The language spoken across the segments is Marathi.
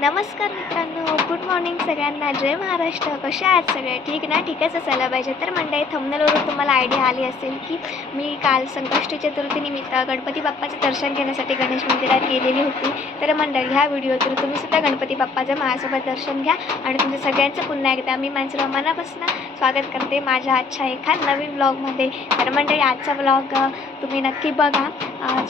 नमस्कार मित्रांनो गुड मॉर्निंग सगळ्यांना. जय महाराष्ट्र. कसे आहात सगळे? ठीक ना? ठीकच असायला पाहिजे. तर मंडळी थंबनेलवरून तुम्हाला आयडिया आली असेल की मी काल संकष्टी चतुर्थीनिमित्त गणपती बाप्पाचं दर्शन घेण्यासाठी गणेश मंदिरात गेलेली होती. तर मंडळी ह्या व्हिडिओतून तुम्ही सुद्धा गणपती बाप्पाचं माझ्यासोबत दर्शन घ्या आणि तुमच्या सगळ्यांचं पुन्हा एकदा मी माझं मनापासून स्वागत करते माझ्या आजच्या एका नवीन ब्लॉगमध्ये तर मंडळी आजचा ब्लॉग तुम्ही नक्की बघा.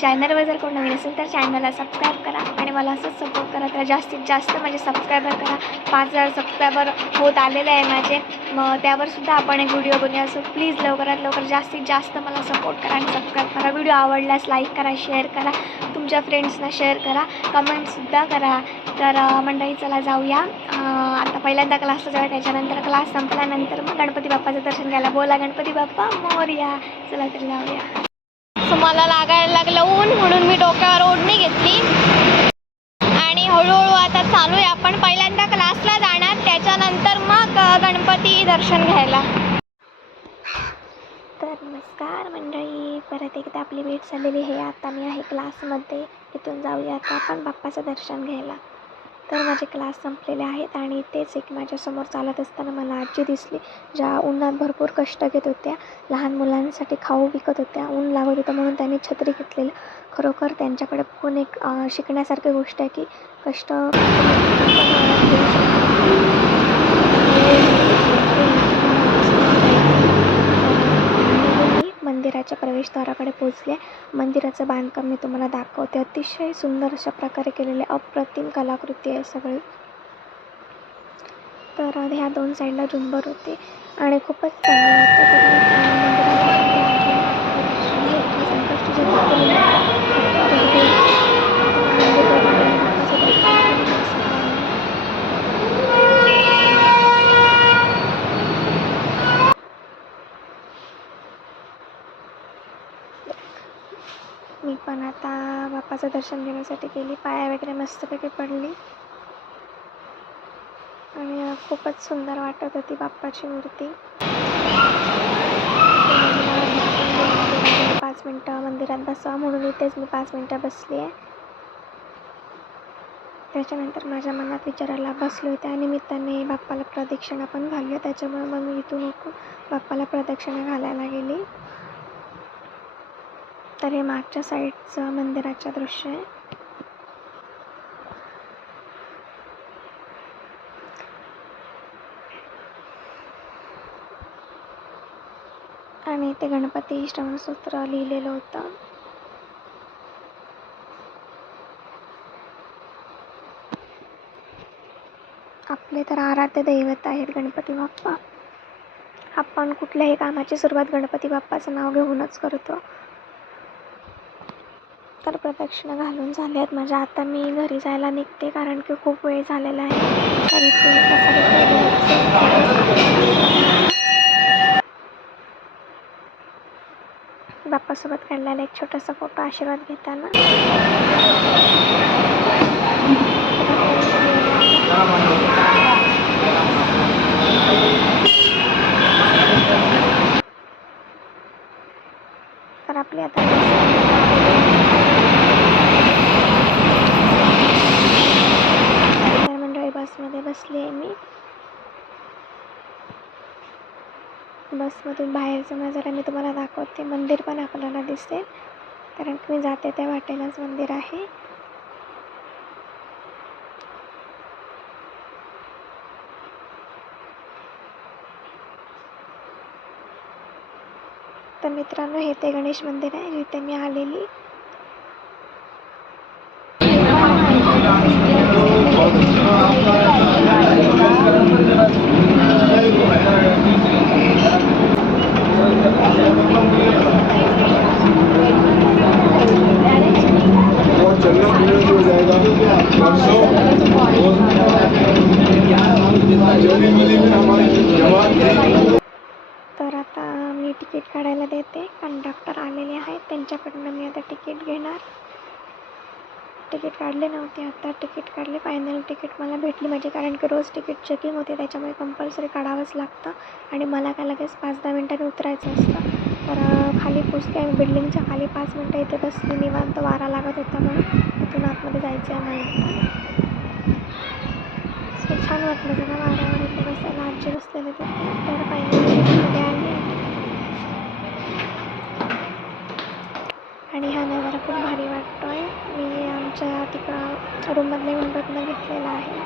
चॅनलवर जर कोण नवीन असेल तर चॅनलला सबस्क्राईब करा आणि मला असंच सपोर्ट करा. तर जास्तीत जास्त जास्त माझे सबस्क्रायबर करा. पाच हजार सबस्क्रायबर होत आलेले आहे माझे. मग त्यावर सुद्धा आपण एक व्हिडिओ बनूया सो प्लीज लवकरात लवकर जास्तीत जास्त मला सपोर्ट करा आणि सबस्क्राईब करा. व्हिडिओ आवडल्यास लाईक करा शेअर करा. तुमच्या फ्रेंड्सना शेअर करा. कमेंटसुद्धा करा. तर मंडळी चला जाऊया. आता पहिल्यांदा क्लासला जाऊया. त्याच्यानंतर क्लास संपल्यानंतर मग गणपती बाप्पाचं दर्शन घ्यायला. बोला गणपती बाप्पा मोरया. चला तर जाऊया. सो मला लागायला लागलं ऊन म्हणून मी डोक्यावर ओढणी घेतली. आणि हळूहळू आपण पहिल्यांदा क्लासला जाणार त्याच्यानंतर मग गणपती दर्शन घ्यायला. तर नमस्कार मंडळी परत एकदा आपली भेट झालेली आहे. आता मी आहे क्लासमध्ये इथून जाऊया आता आपण बाप्पाचं दर्शन घ्यायला. तर माझे क्लास संपलेले आहेत आणि तेच एक माझ्यासमोर चालत असताना मला आजी दिसली ज्या उन्हात भरपूर कष्ट घेत होत्या. लहान मुलांसाठी खाऊ विकत होत्या ऊन लागत होतं म्हणून त्यांनी छत्री घेतलेलं. खरोखर त्यांच्याकडे बघून एक शिकण्यासारखी गोष्ट आहे की कष्ट मी मंदिराच्या प्रवेशद्वाराकडे पोचले मंदिराचं बांधकाम मी तुम्हाला दाखवते. अतिशय सुंदर अशा प्रकारे केलेले अप्रतिम कलाकृती आहे सगळी. तर ह्या दोन साईडला झुंबर होते. आणि खूपच चांगलं होतं तर मी, अं, मंदिराच्या आतमध्ये आतमध्ये दर्शन घेतलं. संकष्टी चतुर्थीनिमित्त भरपूर मंदिर वगैरे बाप्पाचं दर्शन घेतलं सगळ्यांनी. मी पण आता बाप्पाचं दर्शन घेण्यासाठी गेली. पाया वगैरे मस्तपैकी पडली. आणि खूपच सुंदर वाटत होती बाप्पाची मूर्ती. पाच मिनटं मंदिरात बसावं म्हणून इथेच मी पाच मिनटं बसली आहे त्याच्यानंतर माझ्या मनात विचारायला बसले होते आणि निमित्ताने बाप्पाला प्रदक्षिणा पण घालली त्याच्यामुळे मग मी इथून उठून बाप्पाला प्रदक्षिणा घालायला गेली. तर हे मागच्या साईडचं मंदिराचं दृश्य आहे. आणि ते गणपती श्रवणसूत्र लिहिलेलं होतं. आपले तर आराध्य दैवत आहेत गणपती बाप्पा. आपण कुठल्याही कामाची सुरुवात गणपती बाप्पाचं नाव घेऊनच करतो. तर प्रदक्षिणा घालून झाल्या आहेत. माझ्या आता मी घरी जायला निघते कारण की खूप वेळ झालेला आहे. बाप्पासोबत काढलेला एक छोटासा फोटो आशीर्वाद घेताना. तर आपली आता तर मंडळी बसमध्ये बसली आहे मी. बसमधून बाहेरचा नजारा मी तुम्हाला दाखवते. मंदिर पण आपल्याला दिसेल. कारण की मी जाते त्या वाटेलाच मंदिर आहे. तर मित्रांनो हे ते गणेश मंदिर आहे जिथे मी आलेली. तर आता मी तिकीट काढायला देते. कंडक्टर आलेले आहेत. त्यांच्याकडनं मी आता तिकीट घेणार. तिकीट काढले नव्हते. आता तिकीट काढले. फायनल तिकीट मला भेटली माझी. कारण की रोज तिकीट चेकिंग होते. त्याच्यामुळे कंपल्सरी काढावंच लागतं. आणि मला काय लगेच पाच दहा मिनटांनी उतरायचं असतं. तर खाली पोचते आम्ही बिल्डिंगच्या खाली पाच मिनटं इथे बसली. निवांत वारा लागत होता म्हणून. इथून आतमध्ये जायचं आहे मला छान वाटलं जरा वाऱ्यावर इथे बसायला. आजी बसलेले ते तर पाहिजे आले. आणि हा नजारा खूप भारी वाटतोय. मी आमच्या तिकडं रूममधल्या विंडोतनं घेतलेला आहे.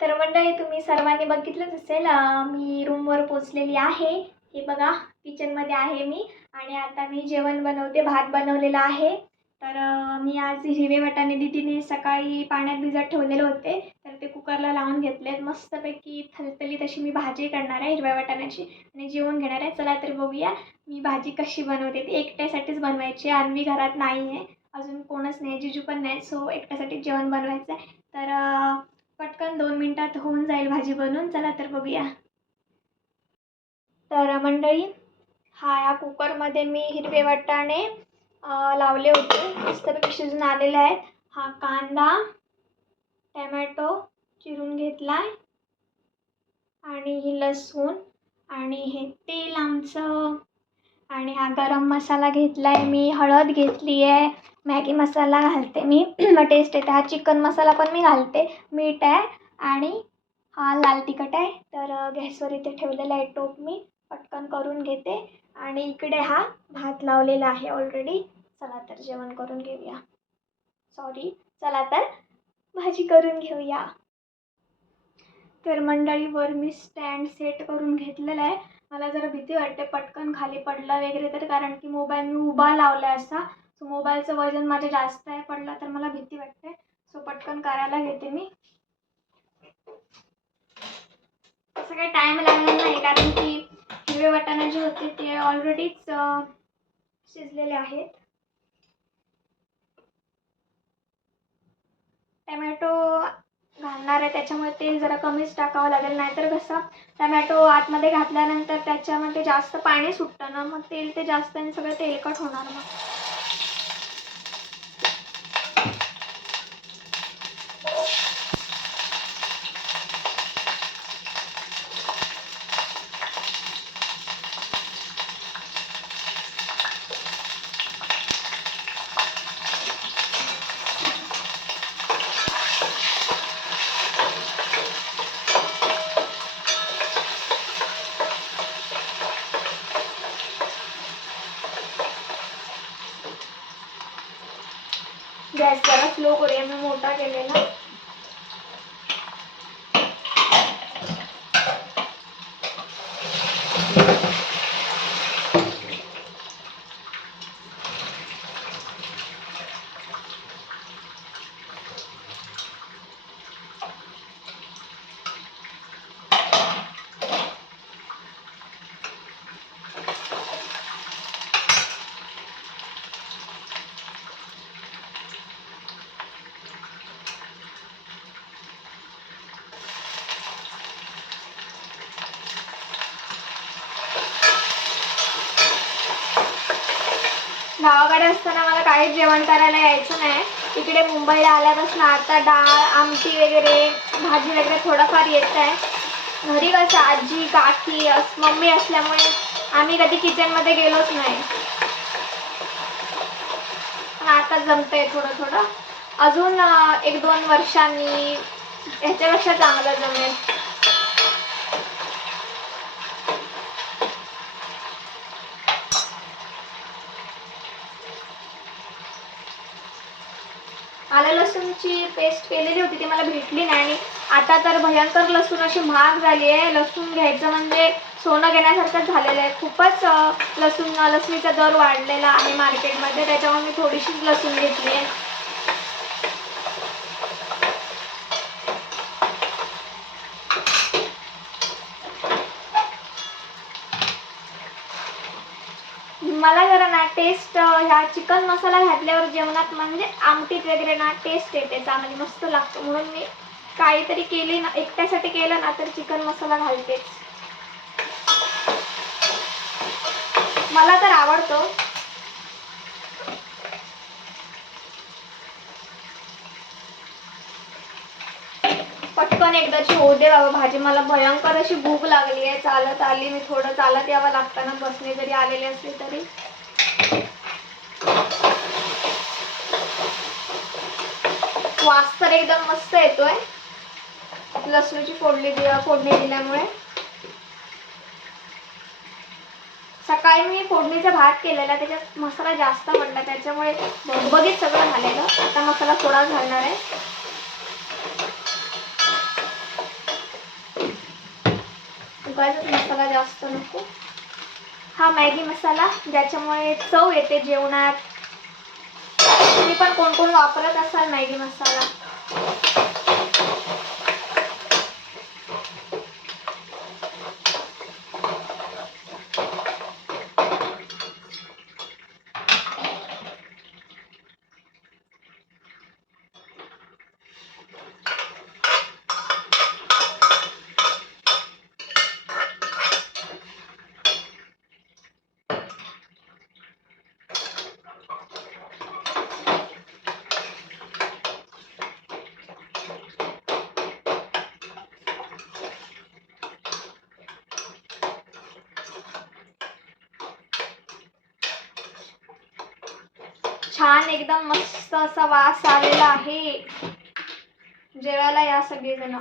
तर मंडळी तुम्ही सर्वांनी बघितलंच असेल मी रूमवर पोचलेली आहे. हे बघा किचनमध्ये आहे मी. आणि आता मी जेवण बनवते भात बनवलेला आहे. तर मी आज हिरवे वाटाणे दिदीने सकाळी पाण्यात भिजत ठेवलेले होते. तर ते कुकरला लावून घेतलेत. मस्तपैकी थलथली तशी मी भाजी करणार आहे हिरव्या वाटाण्याची आणि जेवण घेणार आहे. चला तर बघूया मी भाजी कशी बनवते. ती एकट्यासाठीच बनवायची आहे. अन्वी घरात नाही आहे. अजून कोणच नाही. जिजू पण नाही. सो एकट्यासाठीच जेवण बनवायचं आहे. तर पटकन दोन मिनटात होऊन जाईल भाजी बनवून चला तर बघूया. तर मंडळी हा या कुकरमध्ये मी हिरवे वाटाणे लावले होते. मस्तपैकी शिजून आलेले आहेत. हा कांदा टमॅटो चिरून घेतला आहे आणि ही लसूण आणि हे तेल आमचं. आणि हा गरम मसाला घेतला आहे मी हळद घेतली आहे मॅगी मसाला घालते मी. मग टेस्ट येते. हा चिकन मसाला पण मी घालते. मीठ आहे आणि हा लाल तिखट आहे. तर गॅसवर इथे ठेवलेला आहे टोप मी. पटकन करून घेते. आणि इकडे हा भात लावलेला आहे ऑलरेडी चला तर जेवण करून घेऊया. सॉरी चला तर भाजी करून घेऊया. तर मंडळीवर मी स्टँड सेट करून घेतलेला आहे. मला जरा भीती वाटते पटकन खाली पडला वगैरे तर कारण की मोबाईल मी उभा लावला आहे असा. सो मोबाईलचं वजन माझे जास्त आहे पडला तर मला भीती वाटते. सो पटकन करायला घेते मी. असं काही टाईम लागणार नाही कारण की हिरवे वाटाणा जे होते ते ऑलरेडीच शिजलेले आहेत. टमॅटो घालणार आहे त्याच्यामुळे तेल जरा कमीच टाकावं लागेल नाहीतर कसं टमॅटो आतमध्ये घातल्यानंतर त्याच्यामध्ये जास्त पाणी सुटतं ना मग तेल ते जास्त आणि सगळं तेलकट होणार मग. गॅस जरा करूया मी मोठा केलेला. गावाकडे असताना मला काहीच जेवण करायला यायचं नाही. इकडे मुंबईला आल्यापासून आता डाळ आमटी वगैरे भाजी वगैरे थोडंफार येत आहे घरी कसं आजी काकी अस मम्मी असल्यामुळे आम्ही कधी किचनमध्ये गेलोच नाही. आता आता जमतंय थोडं थोडं. अजून एक दोन वर्षांनी ह्याच्यापेक्षा चांगलं जमेल आलं लसूणची पेस्ट केलेली होती ती मला भेटली नाही. आणि आता तर भयंकर लसूण अशी महाग झाली आहे. लसूण घ्यायचं म्हणजे सोनं घेण्यासारखंच झालेलं आहे. खूपच लसूण लसणीचा दर वाढलेला आहे मार्केटमध्ये त्याच्यामुळे मी थोडीशीच लसूण घेतली आहे मला जरा ना टेस्ट ह्या चिकन मसाला घातल्यावर जेवणात म्हणजे आमटीत वगैरे ना टेस्ट येते चांगली मस्त लागतो. म्हणून मी काहीतरी केली ना एकट्यासाठी केलं ना तर चिकन मसाला घालतेच मला तर आवडतो. पटकन एकदाची होऊ दे बाबा भाजी मला भयंकर अशी भूक लागली आहे चालत आली मी थोडं चालत यावं लागताना बसने जरी आलेले असले तरी. वास तर एकदम मस्त येतोय. लसूणची फोडणी दिला फोडणी दिल्यामुळे. सकाळी मी फोडणीचा भात केलेला त्याच्यात मसाला जास्त पडला त्याच्यामुळे बघित सगळं झालेलं. आता मसाला थोडा घालणार आहे. उगायचाच मसाला जास्त नको. हा मॅगी मसाला ज्याच्यामुळे चव येते जेवणात. तुम्ही पण कोण कोण वापरत असाल मॅगी मसाला छान एकदम मस्त असा वास आलेला आहे. जेवायला या सगळेजण.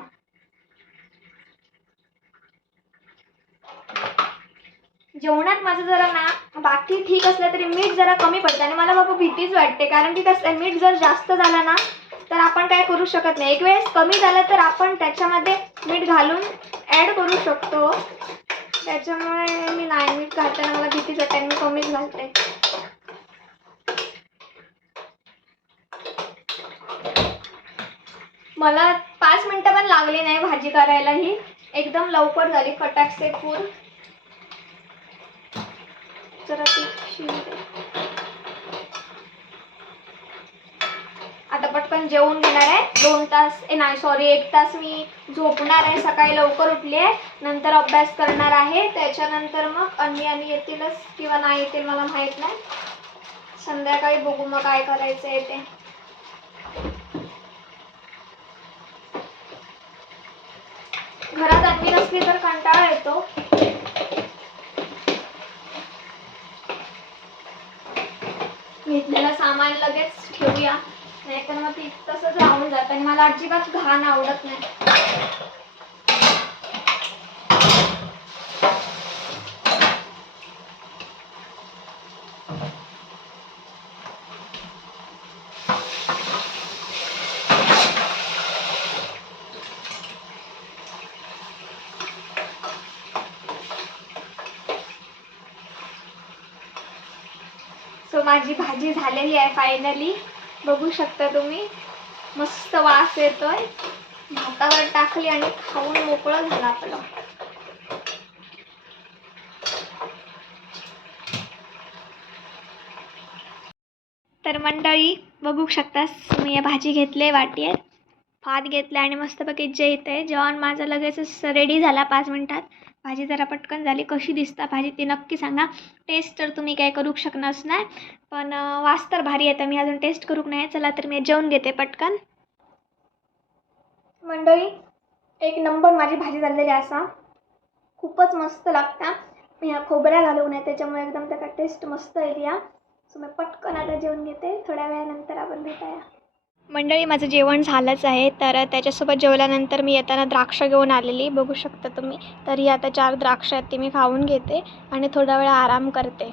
जेवणात माझं जरा ना बाकी ठीक असलं तरी मीठ जरा कमी पडतं आणि मला बाबा भीतीच वाटते. कारण की कसं आहे, मीठ जर जास्त झालं ना तर आपण काय करू शकत नाही. एक वेळेस कमी झालं तर आपण त्याच्यामध्ये मीठ घालून ॲड करू शकतो. त्याच्यामुळे मी नाही मीठ घालताना मला भीतीच वाटते आणि मी कमीच घालते. मला पाच मिनटं पण लागली नाही भाजी करायला ही एकदम लवकर झाली फटाकसे फूल जरा ती आता पटकन जेवून घेणार आहे. दोन तास ए नाही सॉरी एक तास मी झोपणार आहे. सकाळी लवकर उठली आहे. नंतर अभ्यास करणार आहे. त्याच्यानंतर मग अन्नी आणि येतीलच किंवा नाही येतील मला माहीत नाही. संध्याकाळी बघू मग काय करायचं आहे ते. घरात तर कंटाळा येतो. घेतलेलं सामान लगेच ठेवूया. नाहीतर मग ती तसंच राहून जातं आणि मला अजिबात घाण आवडत नाही. माझी भाजी झालेली आहे फायनली बघू शकता तुम्ही. मस्त वास येतोय. भातावर टाकली आणि खाऊन मोकळं झालं आपलं. तर मंडळी बघू शकता मी या भाजी घेतली वाटी आहे. भात घेतला आणि मस्तपैकी जे येते जेवण माझं लगेचच रेडी झाला पाच मिनटात. भाजी जरा पटकन झाली. कशी दिसता भाजी ती नक्की सांगा. टेस्ट तर तुम्ही काय करू शकणारच नाही. पण वास तर भारी येतं. मी अजून टेस्ट करूक नाही. चला तर मी जेवण घेते पटकन. मंडळी एक नंबर माझी भाजी झालेली असा. खूपच मस्त लागता. मी ह्या खोबऱ्या घालून आहे. त्याच्यामुळे एकदम त्याचा टेस्ट मस्त येते या. सो मी पटकन आता जेवण घेते. थोड्या वेळानंतर आपण भेटाया. मंडळी माझं जेवण झालंच आहे. तर त्याच्यासोबत जेवल्यानंतर मी येताना द्राक्ष घेऊन आलेली. बघू शकता तुम्ही. तर ही आता चार द्राक्ष आहेत ती मी खाऊन घेते आणि थोडा वेळ आराम करते.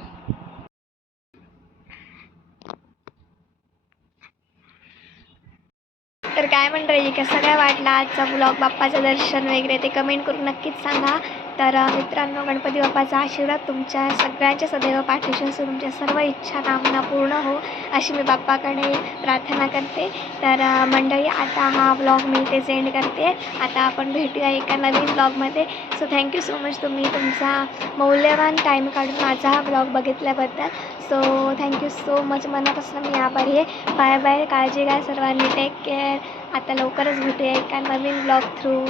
तर काय मंडळी कसं काय वाटलं आजचा ब्लॉग बाप्पाचं दर्शन वगैरे ते कमेंट करून नक्कीच सांगा. तर मित्रांनो गणपती बाप्पाचा आशीर्वाद तुमच्या सगळ्यांच्या सदैव पाठीशी असो तुमच्या सर्व इच्छा कामना पूर्ण हो अशी मी बाप्पाकडे प्रार्थना करते. तर मंडळी आता हा ब्लॉग मी इथे सेंड करते. आता आपण भेटूया एका नवीन ब्लॉगमध्ये. सो थँक्यू सो मच तुम्ही तुमचा मौल्यवान टाईम काढून माझा हा blog बघितल्याबद्दल. So thank you so much मनापासून मी आभारी आहे. बाय बाय काळजी घ्या सर्वांनी. टेक केअर आता लवकरच भेटूया एका नवीन ब्लॉग थ्रू